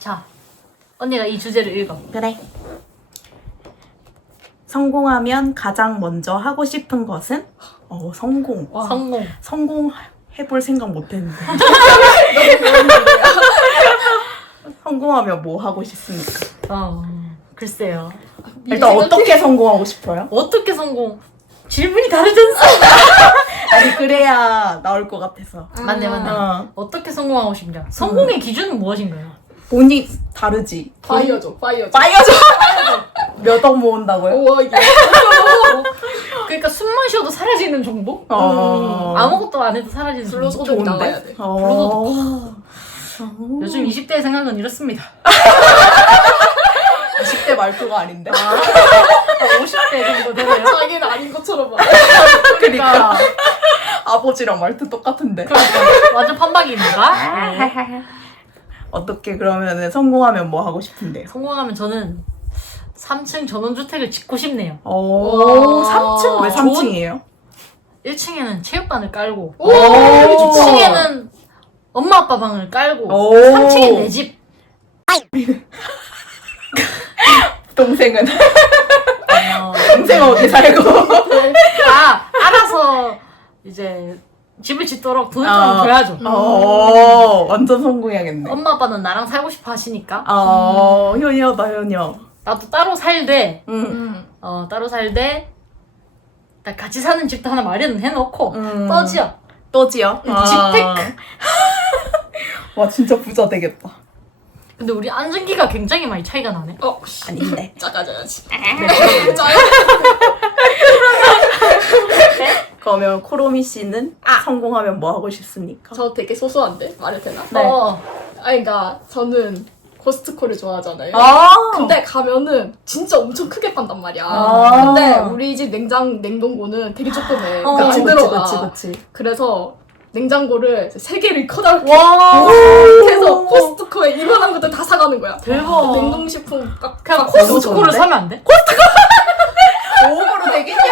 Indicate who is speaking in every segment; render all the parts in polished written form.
Speaker 1: 자, 언니가 이 주제를 읽어.
Speaker 2: 그래. 성공하면 가장 먼저 하고 싶은 것은? 성공.
Speaker 1: 와. 성공.
Speaker 2: 성공해볼 생각 못했는데. 성공하면 뭐 하고 싶습니까?
Speaker 1: 글쎄요.
Speaker 2: 일단 어떻게 성공하고 싶어요?
Speaker 1: 어떻게 성공? 질문이 다르잖아.
Speaker 2: 아니 그래야 나올 것 같아서.
Speaker 1: 맞네. 어떻게 성공하고 싶냐? 성공의 기준은 무엇인가요?
Speaker 2: 돈이 다르지.
Speaker 3: 파이어죠.
Speaker 2: 몇 억 모은다고요?
Speaker 3: 5억이요.
Speaker 1: 그러니까 숨만 쉬어도 사라지는 정도? 아무것도 안 해도 사라지는 정도.
Speaker 3: 불로소득 나와야 돼.
Speaker 1: 요즘 20대의 생각은 이렇습니다.
Speaker 2: 20대 말투가 아닌데.
Speaker 1: 50대 정도 되네요.
Speaker 3: 자기는 아닌 것처럼 말.
Speaker 1: 그러니까
Speaker 2: 아버지랑 말투 똑같은데.
Speaker 1: 완전 판박입니다.
Speaker 2: 어떻게 그러면 성공하면 뭐 하고 싶은데요?
Speaker 1: 성공하면 저는 3층 전원주택을 짓고 싶네요.
Speaker 2: 3층? 왜 3층이에요?
Speaker 1: 1층에는 체육관을 깔고
Speaker 3: 오,
Speaker 1: 2층에는 엄마 아빠 방을 깔고 3층에 내 집.
Speaker 2: 동생은? 동생 어디 살고?
Speaker 1: 알아서 이제 집을 짓도록 돈을 좀 줘야죠.
Speaker 2: 완전 성공해야겠네.
Speaker 1: 엄마 아빠는 나랑 살고 싶어 하시니까
Speaker 2: 효녀다 효녀.
Speaker 1: 나도 따로 살되
Speaker 3: 따로
Speaker 1: 같이 사는 집도 하나 마련해놓고 떠지요.
Speaker 2: 떠지요?
Speaker 1: 집테크.
Speaker 2: 와 진짜 부자 되겠다.
Speaker 1: 근데 우리 안전기가 굉장히 많이 차이가 나네.
Speaker 2: 아닌데.
Speaker 3: 작아져야지.
Speaker 2: 그러면 코로미 씨는 성공하면 뭐 하고 싶습니까?
Speaker 3: 저 되게 소소한데 말해도 되나?
Speaker 2: 네.
Speaker 3: 그러니까 저는 코스트코를 좋아하잖아요. 근데 가면은 진짜 엄청 크게 판단 말이야. 근데 우리 집 냉동고는 되게 조그매.
Speaker 2: 그치,
Speaker 3: 들어가.
Speaker 2: 그치.
Speaker 3: 그래서 냉장고를 3개를 커다랗게 해서 코스트코에 이만한 것들 다 사가는 거야.
Speaker 1: 대박.
Speaker 3: 냉동식품
Speaker 1: 그냥
Speaker 2: 너무
Speaker 1: 코스트코를
Speaker 2: 좋은데?
Speaker 1: 사면 안 돼?
Speaker 2: 5억으로 되겠냐?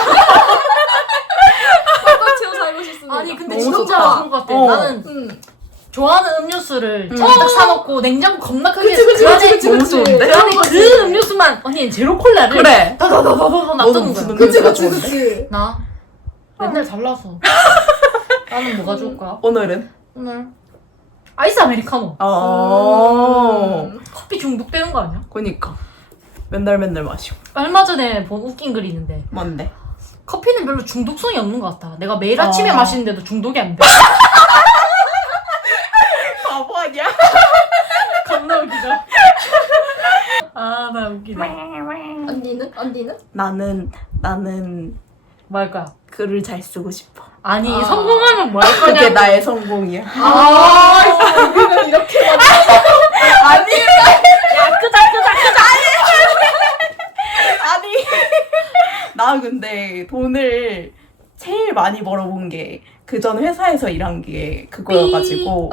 Speaker 3: 꽉꽉 채워 살고 싶습니다.
Speaker 1: 아니 근데
Speaker 2: 너무
Speaker 1: 진짜
Speaker 2: 좋다.
Speaker 1: 그런 것 같아.
Speaker 2: 어.
Speaker 1: 나는 좋아하는 음료수를 딱 사놓고 냉장고 겁나 크게
Speaker 3: 그치.
Speaker 2: 너무 좋은데?
Speaker 1: 그 안에 그 음료수만 언니 제로 콜라를
Speaker 2: 그래.
Speaker 1: 다다다다다
Speaker 2: 너도
Speaker 1: 놔두는
Speaker 2: 무슨
Speaker 1: 거야.
Speaker 3: 그치.
Speaker 1: 나 맨날 잘라서 나는 뭐가 좋을까?
Speaker 2: 오늘은?
Speaker 1: 오늘 아이스 아메리카노. 커피 중독되는 거 아니야?
Speaker 2: 그니까 맨날 마시고.
Speaker 1: 얼마 전에 본 웃긴 글이 있는데
Speaker 2: 뭔데?
Speaker 1: 커피는 별로 중독성이 없는 것 같아. 내가 매일 아침에 마시는데도 중독이 안 돼.
Speaker 2: 바보 아니야?
Speaker 1: 겁나 웃기다. 나 웃기다.
Speaker 3: 언니는?
Speaker 2: 나는
Speaker 1: 뭐 할 거야?
Speaker 2: 글을 잘 쓰고 싶어.
Speaker 1: 아니 성공하면 뭐 할 거냐?
Speaker 2: 그게 나의 성공이야.
Speaker 3: 우리는 이렇게
Speaker 2: 아니
Speaker 1: 끄다.
Speaker 2: 아니 나 근데 돈을 제일 많이 벌어본 게 그 전 회사에서 일한 게 그거여가지고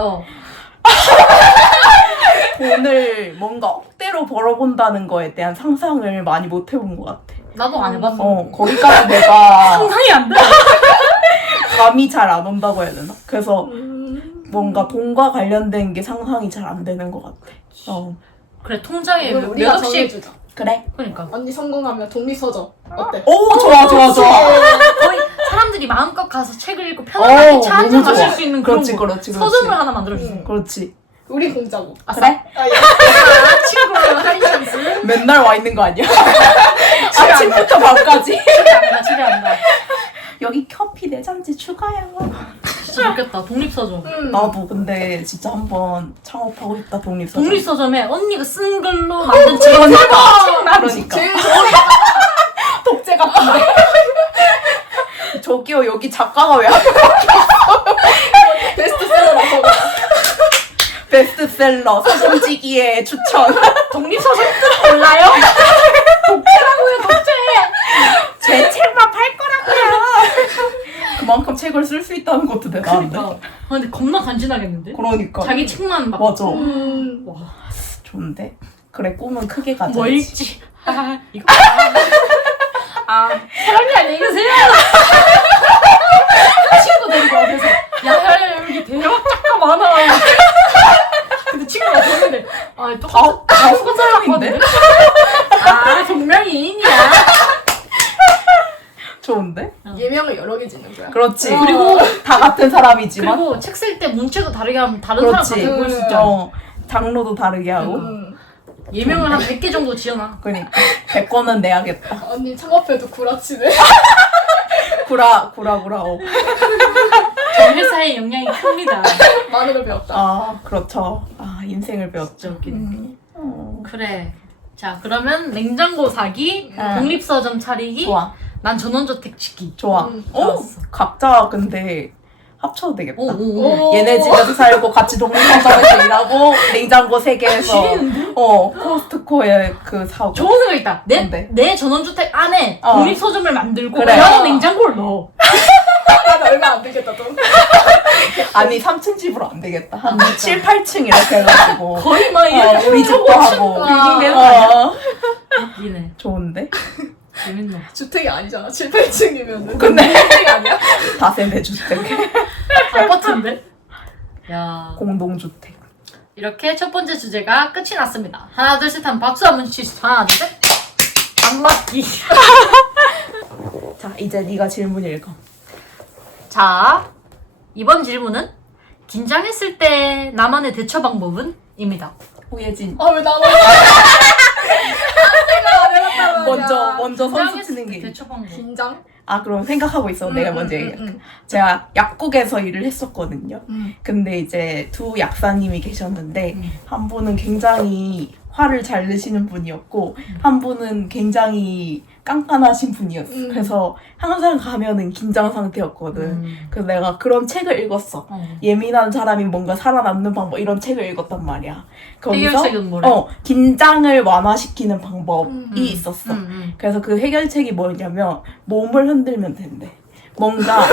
Speaker 2: 돈을 뭔가 억대로 벌어본다는 거에 대한 상상을 많이 못 해본 것 같아.
Speaker 1: 나도 안 해봤어.
Speaker 2: 거기까지 내가
Speaker 1: 상상이 안 돼.
Speaker 2: 감이 잘 안 온다고 해야 되나? 그래서 뭔가 돈과 관련된 게 상상이 잘 안 되는 것 같아.
Speaker 1: 그래 통장에
Speaker 3: 우리가
Speaker 1: 몇 억씩.
Speaker 3: 정해주자.
Speaker 2: 그래?
Speaker 1: 그러니까
Speaker 3: 언니 성공하면 독립서적 어때?
Speaker 2: 오 좋아.
Speaker 1: 거의 사람들이 마음껏 가서 책을 읽고 편안하게 차 한 잔
Speaker 2: 너무
Speaker 1: 마실
Speaker 2: 좋아.
Speaker 1: 수 있는 그런
Speaker 2: 그렇지,
Speaker 1: 거.
Speaker 2: 그렇지.
Speaker 1: 서점을 하나 만들어주세요.
Speaker 2: 그렇지.
Speaker 3: 우리 공짜고.
Speaker 2: 그래?
Speaker 1: 친구랑 하이션스.
Speaker 2: 맨날 와 있는 거 아니야? 아침부터 밤까지.
Speaker 1: 집에 안 가.
Speaker 2: 여기 커피 4잔째 추가요.
Speaker 1: 진짜 좋겠다. 독립서점.
Speaker 2: 나도 근데 진짜 한번 창업하고 싶다 독립서점.
Speaker 1: 독립서점에 언니가 쓴 글로 만든 책.
Speaker 2: 그러니까.
Speaker 3: 제일 좋은
Speaker 2: 독재 같은데. 저기요 여기 작가가 왜
Speaker 3: 베스트셀러라서
Speaker 2: 베스트셀러 서점지기의 추천.
Speaker 1: 독립서점 뜻 몰라요? 독재라고요 독재.
Speaker 2: 제 책만 팔 거라고요. 그만큼 책을 쓸 수 있다는 것도 대단한데.
Speaker 1: 근데 겁나 간지나겠는데?
Speaker 2: 그러니까.
Speaker 1: 자기 책만 막.
Speaker 2: 맞아.
Speaker 1: 와.
Speaker 2: 좋은데. 그래 꿈은 크게 가져야지.
Speaker 1: 뭐 읽지? 이거. 사랑니 안녕히 계세요. 친구 데리고 와서 야 여기 대박 작가 많아. 근데 친구 정명들. 아, 똑같은
Speaker 2: 다 사람인데?
Speaker 1: 아, 정명이인이야.
Speaker 2: 좋은데?
Speaker 3: 예명을 여러 개 짓는 거야.
Speaker 2: 그렇지.
Speaker 1: 어.
Speaker 2: 그리고 다 같은 사람이지만.
Speaker 1: 그리고 책 쓸 때 문체도 다르게 하면 다른
Speaker 2: 그렇지.
Speaker 1: 사람 같아 보일 수 있잖아.
Speaker 2: 장르도 다르게 하고.
Speaker 1: 예명을 한 100개 정도 지어놔.
Speaker 2: 그러니까 100권은 내야겠다.
Speaker 3: 언니 창업해도 구라치네.
Speaker 2: 구라구라오.
Speaker 1: 전 회사의 영향이 큽니다.
Speaker 3: 많은 걸 배웠다.
Speaker 2: 아, 그렇죠. 아, 인생을 배웠죠.
Speaker 1: 진짜 웃기네.
Speaker 2: 어.
Speaker 1: 그래. 자, 그러면 냉장고 사기, 독립서점 차리기,
Speaker 2: 좋아.
Speaker 1: 난 전원주택 짓기.
Speaker 2: 좋아.
Speaker 1: 좋았어.
Speaker 2: 각자 근데 합쳐도 되겠다.
Speaker 1: 오.
Speaker 2: 얘네 집에서 살고 같이 독립서점에서 일하고 냉장고 3개에서
Speaker 1: 지리는데?
Speaker 2: 코스트코에 그 사고.
Speaker 1: 좋은 생각 있다.
Speaker 2: 뭔데?
Speaker 1: 내 전원주택 안에
Speaker 2: 어.
Speaker 1: 독립서점을 만들고
Speaker 2: 그래.
Speaker 1: 그 안에 냉장고를 넣어.
Speaker 3: 나 얼마 안 되겠다 돈.
Speaker 2: 아니 3층 집으로 안 되겠다. 한 7, 8층 이렇게 해가지고
Speaker 1: 거의 막 이렇게
Speaker 2: 우리 집도 하고
Speaker 1: 빌딩 되는 거 아니야?
Speaker 2: 어.
Speaker 1: 웃기네.
Speaker 2: 좋은데?
Speaker 1: 재밌네.
Speaker 3: 주택이 아니잖아. 7, 8층이면은.
Speaker 2: 근데
Speaker 3: 주택이 아니야?
Speaker 2: 다세대 주택,
Speaker 1: 아파트인데? 야.
Speaker 2: 공동주택.
Speaker 1: 이렇게 첫 번째 주제가 끝이 났습니다. 하나, 둘, 셋 하면 박수 한번 치시죠. 하나, 둘, 셋. 안 맞기.
Speaker 2: 자, 이제 네가 질문 읽어.
Speaker 1: 자, 이번 질문은 긴장했을 때 나만의 대처 방법은? 입니다.
Speaker 2: 호예진.
Speaker 3: 아 왜 나만?
Speaker 2: 먼저 선수
Speaker 1: 긴장했을
Speaker 2: 치는
Speaker 1: 때
Speaker 2: 게.
Speaker 1: 대처 방법.
Speaker 3: 긴장?
Speaker 2: 아, 그럼 생각하고 있어. 내가 먼저 얘기할게. 제가 약국에서 일을 했었거든요. 근데 이제 두 약사님이 계셨는데 한 분은 굉장히 화를 잘 내시는 분이었고 한 분은 굉장히 깐깐하신 분이었어. 그래서 항상 가면은 긴장 상태였거든. 그래서 내가 그런 책을 읽었어. 예민한 사람이 뭔가 살아남는 방법 이런 책을 읽었단 말이야. 거기서
Speaker 1: 해결책은 뭐래?
Speaker 2: 긴장을 완화시키는 방법이 있었어. 그래서 그 해결책이 뭐냐면 몸을 흔들면 된대. 뭔가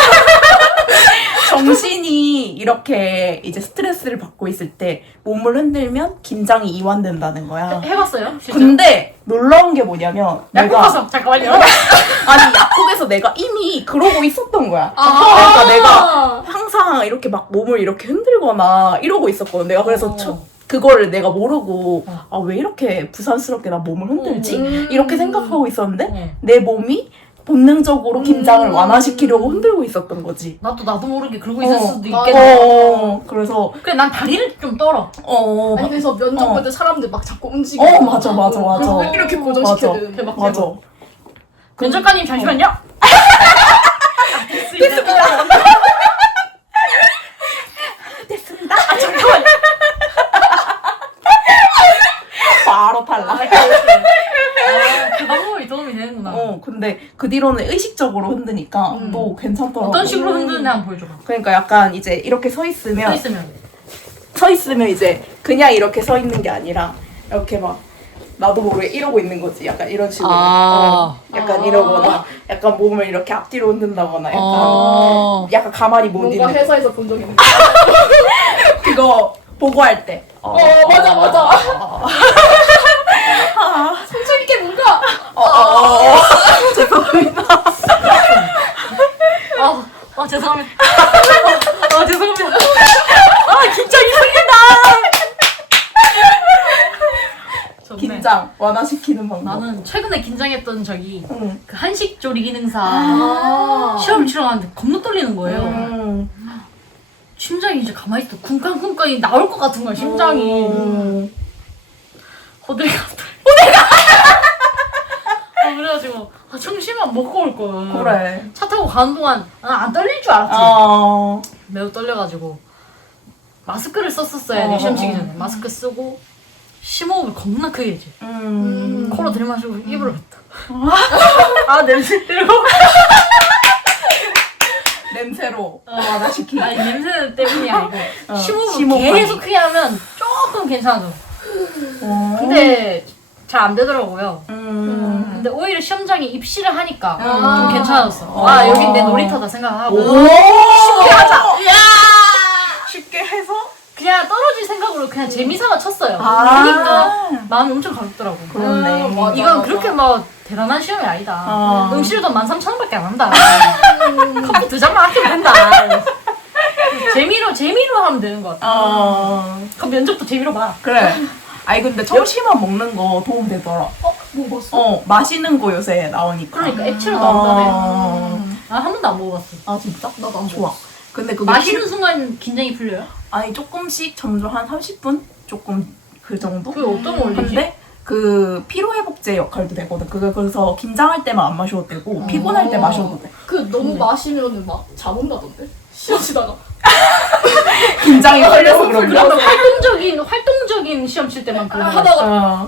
Speaker 2: 정신이 이렇게 이제 스트레스를 받고 있을 때 몸을 흔들면 긴장이 이완된다는 거야.
Speaker 1: 해봤어요? 실제로?
Speaker 2: 근데 놀라운 게 뭐냐면
Speaker 1: 약국 가서 잠깐만요.
Speaker 2: 아니 약국에서 내가 이미 그러고 있었던 거야. 그러니까 내가 항상 이렇게 막 몸을 이렇게 흔들거나 이러고 있었거든. 내가 그래서 그거를 내가 모르고 아, 왜 이렇게 부산스럽게 나 몸을 흔들지? 이렇게 생각하고 있었는데 내 몸이 본능적으로 긴장을 완화시키려고 흔들고 있었던 거지.
Speaker 1: 나도 모르게 그러고 있을 수도
Speaker 3: 맞아.
Speaker 1: 있겠네.
Speaker 2: 그래서
Speaker 1: 그래, 난 다리를 좀 떨어.
Speaker 3: 아니 그래서 면접 볼 때 사람들 막 자꾸 움직여.
Speaker 2: 맞아.
Speaker 3: 그래서 이렇게 고정시켜야
Speaker 2: 맞아.
Speaker 3: 되는데.
Speaker 1: 대박.
Speaker 2: 맞아.
Speaker 1: 면접관님 잠시만요.
Speaker 2: 됐습니다. 됐습니다. 아, 잠깐만요. 바로 탈락.
Speaker 1: 그 방법이 도움이 되는구나.
Speaker 2: 근데 그 뒤로는 의식적으로 흔드니까 또 괜찮더라고.
Speaker 1: 어떤 식으로 흔드는지 한번 보여줘봐.
Speaker 2: 그러니까 약간 이제 이렇게 서
Speaker 1: 서
Speaker 2: 있으면
Speaker 1: 있으면.
Speaker 2: 이제 그냥 이렇게 서 있는 게 아니라 이렇게 막 나도 모르게 이러고 있는 거지. 약간 이런 식으로. 약간 이러거나 약간 몸을 이렇게 앞뒤로 흔든다거나 약간 가만히 못
Speaker 3: 뭔가
Speaker 2: 있는
Speaker 3: 회사에서 본 적 있는데.
Speaker 2: 그거 보고할 때.
Speaker 3: 맞아. 성격 있게 뭔가.
Speaker 2: 죄송합니다.
Speaker 1: 죄송합니다. 죄송합니다. 긴장이 풀린다. 좋네.
Speaker 2: 긴장 완화시키는 방법.
Speaker 1: 나는 최근에 긴장했던 적이
Speaker 2: 응.
Speaker 1: 그 한식 조리 기능사 시험을 치러 갔는데 겁나 떨리는 거예요. 심장이 이제 가만히 있어 쿵쾅쿵쾅이 나올 것 같은 거야 심장이. 호들갑. 그래가지고 청심환 먹고 올 거야.
Speaker 2: 그래.
Speaker 1: 차 타고 가는 동안 안 떨릴 줄 알았지. 매우 떨려가지고 마스크를 썼었어야 돼. 시험 치기 전에 마스크 쓰고 심호흡을 겁나 크게 했지. 코로 들이마시고 입으로 뱉다. 냄새 때리고.
Speaker 2: 냄새로 완화시키기.
Speaker 1: 아니 냄새 때문이 아니고 심호흡을
Speaker 2: 심호흡하기.
Speaker 1: 계속 크게 하면 조금 괜찮아져. 근데 잘 안 되더라고요. 근데 오히려 시험장에 입시를 하니까 좀 괜찮아졌어. 여긴 내 놀이터다 생각하고
Speaker 2: 쉽게 하자. 쉽게 해서
Speaker 1: 그냥 떨어질 생각으로 그냥 재미삼아 쳤어요.
Speaker 2: 아.
Speaker 1: 그러니까 마음이 엄청 가볍더라고.
Speaker 2: 그렇네.
Speaker 3: 맞아.
Speaker 1: 이건 그렇게 막 대단한 시험이 아니다. 응시료도 13,000원밖에 안 한다. 커피 2잔만 아끼면 된다. 재미로 하면 되는 것 같아. 그럼 면접도 재미로 봐.
Speaker 2: 그래. 아니 근데 청심환 먹는 거 도움 되더라.
Speaker 3: 뭐 먹었어?
Speaker 2: 마시는 거 요새 나오니까.
Speaker 1: 그러니까 액체로 나온다네.
Speaker 2: 아,
Speaker 1: 한 번도 안 먹어봤어.
Speaker 2: 아 진짜?
Speaker 3: 나도 안
Speaker 2: 좋아. 근데 그게
Speaker 1: 마시는 순간 긴장이 풀려요?
Speaker 2: 아니 조금씩 점점 한 30분 조금 그 정도.
Speaker 1: 그게 어떤 거 올리지?
Speaker 2: 근데 그 피로 회복제 역할도 되거든. 그게 그래서 긴장할 때만 안 마셔도 되고 피곤할 때 마셔도 돼.
Speaker 3: 그 너무 마시면은 막 자본다던데? 시험 치다가.
Speaker 2: 긴장이 걸려서 그런 거야.
Speaker 1: 그러면 활동적인 시험 칠 때만 그런 거
Speaker 3: 하다가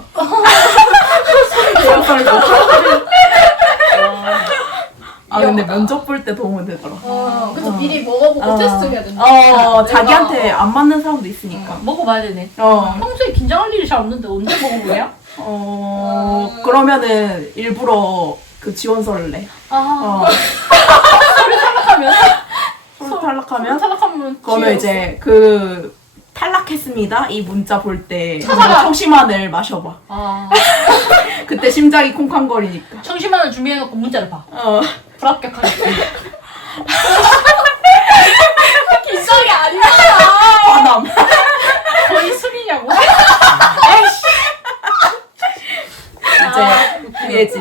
Speaker 2: 아 근데 면접 볼 때 도움은 되더라.
Speaker 3: 그래서 미리 먹어보고 테스트 해야 된다.
Speaker 2: 자기한테 안 맞는 사람도 있으니까.
Speaker 1: 먹어봐야 되네. 평소에 긴장할 일이 잘 없는데 언제 먹어보냐?
Speaker 2: 그러면은 일부러 그 지원서를 내.
Speaker 1: 서류 탈락하면?
Speaker 2: 서류 탈락하면?
Speaker 1: 탈락하면
Speaker 2: 그러면 이제 그 탈락했습니다 이 문자 볼 때
Speaker 1: 찾아가.
Speaker 2: 청심환을 마셔봐. 그때 심장이 콩쾅거리니까.
Speaker 1: 청심환을 준비해놓고 문자를 봐. 불합격하겠습니다.
Speaker 3: 긴장이 아니잖아.
Speaker 2: 화남.
Speaker 1: 거의 술이냐고.
Speaker 2: 이제 예진.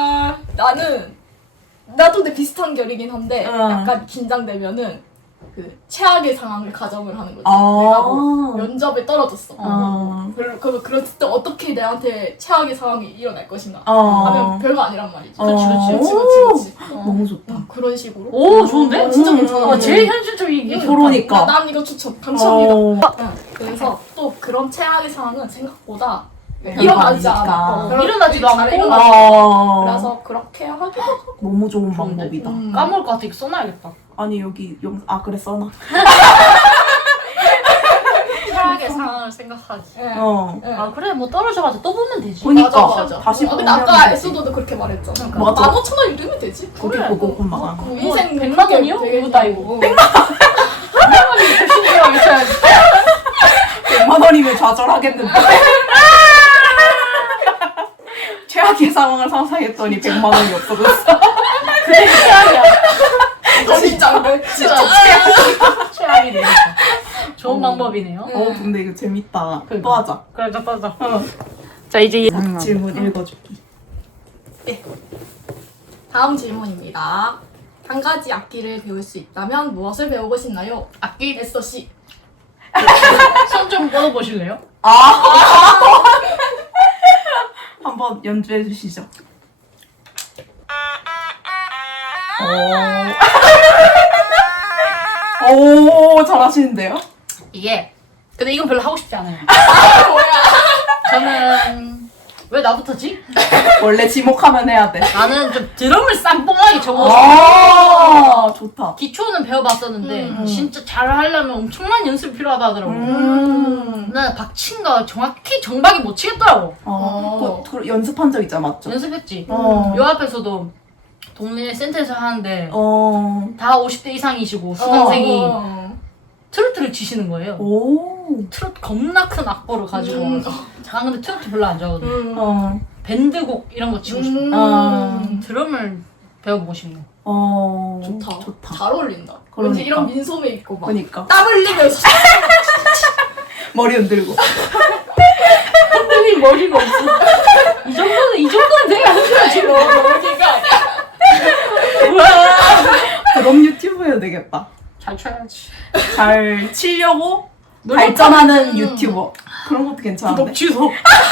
Speaker 3: 나도 내 비슷한 결이긴 한데
Speaker 2: 응.
Speaker 3: 약간 긴장되면은 그 최악의 상황을 가정을 하는 거지.
Speaker 2: 아.
Speaker 3: 내가 뭐 면접에 떨어졌어.
Speaker 2: 어.
Speaker 3: 그러면 그럴 때 어떻게 내한테 최악의 상황이 일어날 것인가
Speaker 2: 어.
Speaker 3: 하면 별거 아니란 말이지.
Speaker 2: 그치.
Speaker 3: 그치.
Speaker 2: 너무 좋다.
Speaker 3: 그런 식으로.
Speaker 1: 오, 좋은데?
Speaker 3: 진짜 괜찮아.
Speaker 1: 제일 현실적인 게
Speaker 2: 그러니까.
Speaker 3: 난 이거 추천. 감사합니다.
Speaker 2: 어.
Speaker 3: 응. 그래서 또 그런 최악의 상황은 생각보다
Speaker 2: 별거
Speaker 3: 일어나지
Speaker 2: 아니니까.
Speaker 3: 않아.
Speaker 1: 일어나지도 않고.
Speaker 3: 그래서 그렇게 하기도 하고.
Speaker 2: 너무 좋은
Speaker 1: 좋은데?
Speaker 2: 방법이다.
Speaker 1: 까먹을 것 같아. 이거 써놔야겠다.
Speaker 2: 아니 여기 그래 써놔.
Speaker 1: 최악의 상황을 생각하지.
Speaker 3: 응.
Speaker 1: 그래 뭐 떨어져가지고 또 보면 되지.
Speaker 2: 그러니까.
Speaker 3: 맞아.
Speaker 2: 다시
Speaker 3: 근데
Speaker 2: 보면
Speaker 3: 아까
Speaker 2: 되지.
Speaker 3: 에스도도 그렇게 말했잖아.
Speaker 2: 맞아.
Speaker 3: 15,000원 잃으면 되지.
Speaker 2: 거기 보고구만.
Speaker 3: 그
Speaker 1: 뭐,
Speaker 3: 인생
Speaker 1: 100만 원이요?
Speaker 3: 되게
Speaker 1: 이거 다 이거.
Speaker 3: 100만
Speaker 1: 100만 원이 조심스러워하게 쳐야지.
Speaker 2: 100만 원이면 좌절하겠는데. 최악의 상황을 상상했더니 100만 원이 없어졌어.
Speaker 1: 그게 최악이야.
Speaker 3: 진짜인데? 진짜.
Speaker 1: 최악이 되겠다. 좋은 방법이네요.
Speaker 2: 근데 이거 재밌다.
Speaker 1: 그러니까.
Speaker 2: 또 하자.
Speaker 1: 그래, 또 하자. 자, 이제
Speaker 2: 질문 읽어줄게.
Speaker 3: 다음 질문입니다. 한 가지 악기를 배울 수 있다면 무엇을 배우고 싶나요?
Speaker 1: 악기
Speaker 3: 에스더 씨.
Speaker 1: 손 좀 뻗어보실래요?
Speaker 2: 한번 연주해 주시죠. 오, 잘하시는데요?
Speaker 1: 이게 근데 이건 별로 하고 싶지 않아요. 저는 왜 나부터지?
Speaker 2: 원래 지목하면 해야 돼.
Speaker 1: 나는 좀 드럼을 쌈뽕하게 적어서
Speaker 2: 좋다.
Speaker 1: 기초는 배워봤었는데 진짜 잘하려면 엄청난 연습이 필요하다 하더라고. 나는 박친가 정확히 정박이 못 치겠더라고.
Speaker 2: 그 연습한 적 있잖아, 맞죠?
Speaker 1: 연습했지.
Speaker 2: 어.
Speaker 1: 요 앞에서도 동네 센터에서 하는데
Speaker 2: 어.
Speaker 1: 다 50대 이상이시고 수강생이 트로트를 치시는 거예요.
Speaker 2: 오.
Speaker 1: 트로트 겁나 큰 악보를 가지고 와서 나 근데 트로트 별로 안 좋아하거든.
Speaker 2: 어.
Speaker 1: 밴드곡 이런 거 치고 싶어. 드럼을 배워보고 싶네.
Speaker 3: 좋다. 잘 어울린다.
Speaker 2: 그러니까.
Speaker 3: 왠지 이런 민소매 입고 막
Speaker 2: 그러니까.
Speaker 3: 땀 흘리면서
Speaker 2: 머리 흔들고.
Speaker 1: 흔들릴 머리가 없어. 이 정도는 내가 흔들어지. 뭐야.
Speaker 2: 그럼 유튜브 해야 되겠다.
Speaker 1: 잘 쳐야지.
Speaker 2: 잘 치려고 발전하는 유튜버. 그런 것도 괜찮은데.
Speaker 1: 구독 취소.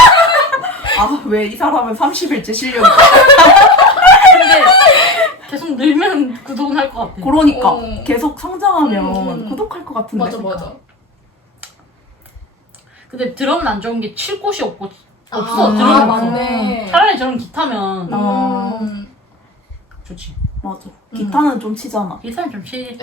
Speaker 2: 왜 이 사람은 30일째 실력이.
Speaker 1: 근데 계속 늘면 구독은 할 것 같아.
Speaker 2: 그러니까 계속 성장하면 구독할 것 같은데.
Speaker 3: 맞아.
Speaker 1: 근데 드럼은 안 좋은 게 칠 곳이 없어. 드럼은 없어.
Speaker 3: 맞네.
Speaker 1: 차라리 저런 기타면 좋지.
Speaker 2: 맞아. 기타는 좀 치잖아.
Speaker 1: 기타는 좀 치.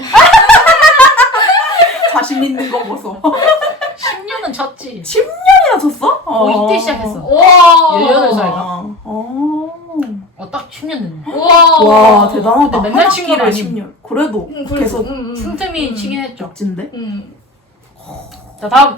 Speaker 2: 자신 있는 거 보소.
Speaker 1: 10년은 쳤지.
Speaker 2: 10년이나 쳤어?
Speaker 1: 이때 시작했어.
Speaker 3: 와.
Speaker 1: 18살이다. 딱 10년 됐네.
Speaker 2: 와, 대단하다.
Speaker 1: 근데 맨날 친 건
Speaker 2: 한
Speaker 1: 아니고.
Speaker 2: 학기를 10년. 그래도 계속
Speaker 1: 틈틈이 치긴 했죠.
Speaker 2: 멋진데?
Speaker 1: 자, 다음.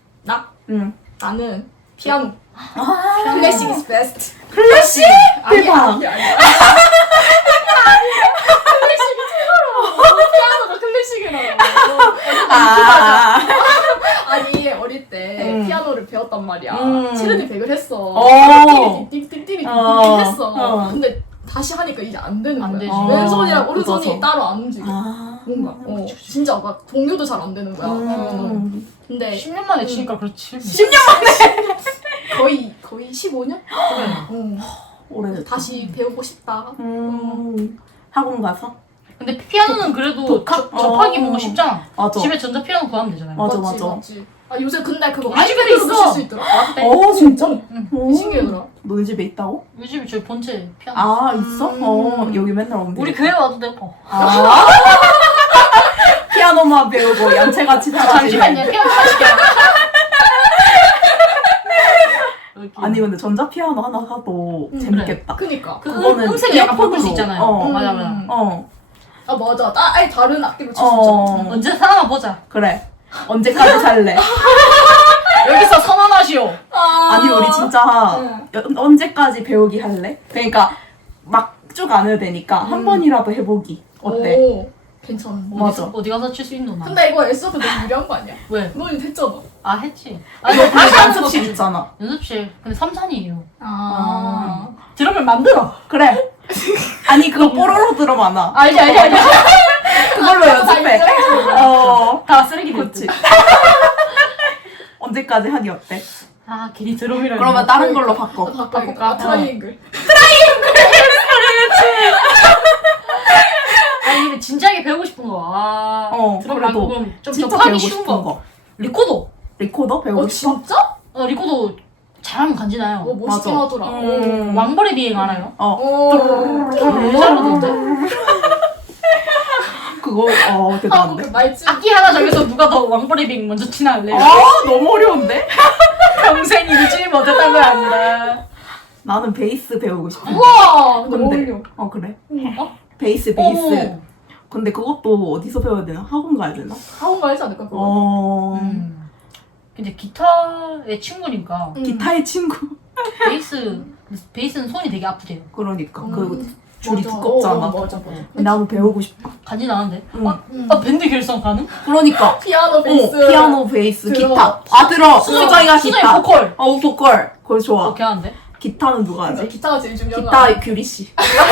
Speaker 3: 나는 피아노. 클래식 is best.
Speaker 2: 클래식? 대박.
Speaker 3: 아니야. 피아노가 클래식이라고.
Speaker 2: 아.
Speaker 3: 아니 어릴 때 피아노를 배웠단 말이야. 치르니 100을 했어. 띵띵띵띵띵띵 했어. 근데 다시 하니까 이제 안 되는 거야.
Speaker 1: 안 되지.
Speaker 3: 왼손이랑 오른손이
Speaker 2: 맞아.
Speaker 3: 따로 안 움직여.
Speaker 2: 아.
Speaker 3: 뭔가 진짜 막 동요도 잘 안 되는 거야. 근데
Speaker 1: 10년 만에 치니까 그렇지.
Speaker 2: 10년
Speaker 3: 거의 15년?
Speaker 1: 그래.
Speaker 2: 오래
Speaker 3: 다시 배우고 싶다.
Speaker 2: 학원 가서?
Speaker 1: 근데 피아노는 그래도
Speaker 2: 독학?
Speaker 1: 접하기 뭔가 쉽잖아.
Speaker 2: 맞아.
Speaker 1: 집에 전자 피아노 구하면 되잖아요.
Speaker 2: 맞아,
Speaker 3: 맞지,
Speaker 2: 맞아.
Speaker 3: 맞지. 아 요새 근데 그거
Speaker 1: 우리 집에도
Speaker 3: 아이패드로도
Speaker 1: 있어.
Speaker 3: 쓸 수 있더라.
Speaker 1: 어때?
Speaker 2: 진짜?
Speaker 1: 응.
Speaker 3: 신기하더라.
Speaker 2: 너네 집에 있다고?
Speaker 1: 우리 집에 저희 본체 피아노.
Speaker 2: 아, 있어? 여기 맨날 오면
Speaker 1: 우리
Speaker 2: 되겠다.
Speaker 1: 교회 와도 되고.
Speaker 2: 아. 피아노만 배우고 얌체같이 살아지네.
Speaker 1: 잠시만요. 피아노 하시게.
Speaker 2: 아니 근데 전자피아노 하나 사도 재밌겠다.
Speaker 3: 그니까.
Speaker 2: 그거는
Speaker 1: 음색을 약간 바꿀 수
Speaker 2: 이어폰으로.
Speaker 1: 있잖아요. 맞아 맞아.
Speaker 3: 아 맞아. 아예 다른 악기로 칠 수 있잖아.
Speaker 1: 언제 사나 보자.
Speaker 2: 그래. 언제까지 살래?
Speaker 1: 여기서 선언하시오.
Speaker 2: 아니 우리 진짜
Speaker 3: 응.
Speaker 2: 언제까지 배우기 할래? 그러니까 막 쭉 안 해도 되니까 한 번이라도 해보기. 어때?
Speaker 3: 오, 괜찮아.
Speaker 2: 맞아.
Speaker 1: 어디 가서 칠 수 있는 너?
Speaker 3: 근데 이거 에스도 너무 유리한 거 아니야?
Speaker 1: 왜?
Speaker 3: 너는 했잖아.
Speaker 1: 아 했지. 아니
Speaker 2: 이거
Speaker 1: 다시 하는 거
Speaker 2: 연습실 있잖아.
Speaker 1: 연습실. 근데 3산이에요.
Speaker 3: 아.
Speaker 1: 드럼을 만들어.
Speaker 2: 그래. 아니 그거 뽀로로 들어 많아.
Speaker 1: 알지.
Speaker 2: 그걸로 연습해.
Speaker 1: 다 쓰레기
Speaker 2: 그렇지.
Speaker 1: 됐지.
Speaker 2: 언제까지 하기 어때?
Speaker 1: 아 괜히 드럼이라.
Speaker 2: 그러면 다른 걸로 바꿔.
Speaker 3: 바꿔볼까? 트라이앵글.
Speaker 1: 아니 근데 진지하게 배우고 싶은 거. 아. 드럼
Speaker 2: 그래도
Speaker 1: 말고 그럼 좀
Speaker 2: 진짜
Speaker 1: 접하기
Speaker 2: 배우고
Speaker 1: 쉬운
Speaker 2: 싶은
Speaker 1: 거.
Speaker 2: 거.
Speaker 1: 리코더.
Speaker 2: 리코더 배우고 싶어?
Speaker 3: 진짜?
Speaker 1: 리코더 잘하면 간지나요.
Speaker 3: 멋있긴
Speaker 2: 맞아.
Speaker 3: 하더라.
Speaker 1: 왕벌의 비행 알아요?
Speaker 3: 오.
Speaker 1: 잘하던데.
Speaker 2: 그거 대단한데.
Speaker 3: 말지.
Speaker 1: 악기 하나 정해서 누가 더 왕벌의 비행 먼저 치나 할래요?
Speaker 2: 너무 어려운데?
Speaker 1: 평생 일주일 못했던 거 아니라.
Speaker 2: 나는 베이스 배우고 싶어.
Speaker 3: 우와. 너무
Speaker 2: 근데
Speaker 3: 어울려.
Speaker 2: 그래.
Speaker 1: 어?
Speaker 2: 베이스.
Speaker 1: 오.
Speaker 2: 근데 그것도 어디서 배워야 되나? 학원 가야 되나?
Speaker 3: 학원 가야지 않을까 그거?
Speaker 1: 근데 기타의 친구니까
Speaker 2: 기타의 친구.
Speaker 1: 베이스는 손이 되게 아프대요.
Speaker 2: 그러니까 그 줄이
Speaker 3: 맞아.
Speaker 2: 두껍잖아.
Speaker 3: 맞아.
Speaker 2: 나도 배우고 싶어.
Speaker 1: 간지 나는데.
Speaker 2: 응.
Speaker 1: 밴드 결성 가능?
Speaker 2: 그러니까
Speaker 3: 피아노 베이스.
Speaker 2: 피아노, 베이스,
Speaker 3: 들어.
Speaker 2: 기타. 들어.
Speaker 1: 수정이
Speaker 2: 수정이가
Speaker 1: 수정이
Speaker 2: 기타.
Speaker 1: 보컬.
Speaker 2: 보컬. 그거 좋아.
Speaker 1: 그렇게 하는데.
Speaker 2: 기타는 누가 하지?
Speaker 3: 기타가 제일 중요한 거
Speaker 2: 기타 규리 씨.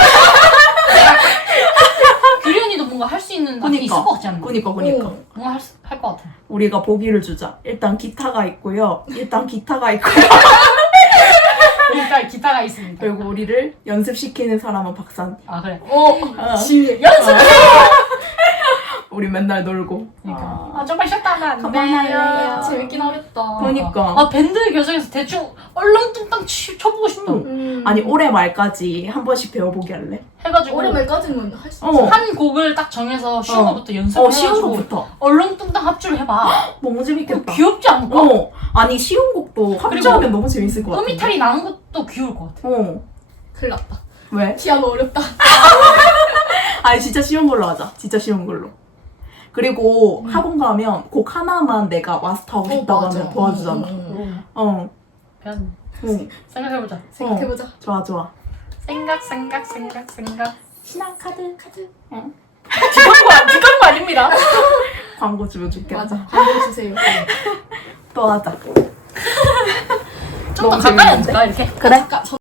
Speaker 1: 규리 언니도 뭔가 할 수 있는 악기 있을 것 같지 않나?
Speaker 2: 그니까.
Speaker 3: 어.
Speaker 1: 뭔가 할 것 같아.
Speaker 2: 우리가 보기를 주자. 일단 기타가 있고요.
Speaker 1: 일단 기타가 있습니다.
Speaker 2: 그리고 우리를 연습시키는 사람은 박사님.
Speaker 1: 아 그래.
Speaker 3: 지혜.
Speaker 1: 연습.
Speaker 2: 우리 맨날 놀고.
Speaker 1: 그러니까. 정말 쉬었다 하면 안
Speaker 3: 그만할래요. 재밌긴 하겠다.
Speaker 2: 그러니까.
Speaker 1: 밴드 결성해서 대충 얼렁뚱땅 쳐보고 싶다.
Speaker 2: 아니 올해 말까지 한 번씩 배워보게 할래?
Speaker 1: 해가지고
Speaker 3: 올해 말까지는 할 수
Speaker 2: 어.
Speaker 3: 있어.
Speaker 1: 한 곡을 딱 정해서 쉬운 거부터 연습해가지고
Speaker 2: 쉬운 거부터.
Speaker 1: 얼렁뚱땅 합주를 해봐.
Speaker 2: 너무 재밌겠다.
Speaker 1: 귀엽지 않을까?
Speaker 2: 아니 쉬운 곡도 합주하면 너무 재밌을 것 같아.
Speaker 1: 음이탈이 나는 것도 귀여울 것 같아.
Speaker 3: 큰일 났다.
Speaker 2: 왜?
Speaker 3: 피아노 어렵다.
Speaker 2: 아니 진짜 쉬운 걸로 하자. 진짜 쉬운 걸로. 그리고 학원 가면 곡 하나만 내가 마스터하고 싶다고 하면 도와주잖아.
Speaker 1: 그냥
Speaker 2: 응.
Speaker 1: 생각해보자.
Speaker 3: 생각해보자.
Speaker 2: 좋아.
Speaker 1: 생각.
Speaker 3: 신한 카드.
Speaker 1: 비건 거 아닙니다.
Speaker 2: 광고 주면 좋겠다.
Speaker 3: 맞아. 알려주세요.
Speaker 2: 또 하자.
Speaker 1: 좀 더 가까이 앉을까 이렇게?
Speaker 2: 그래.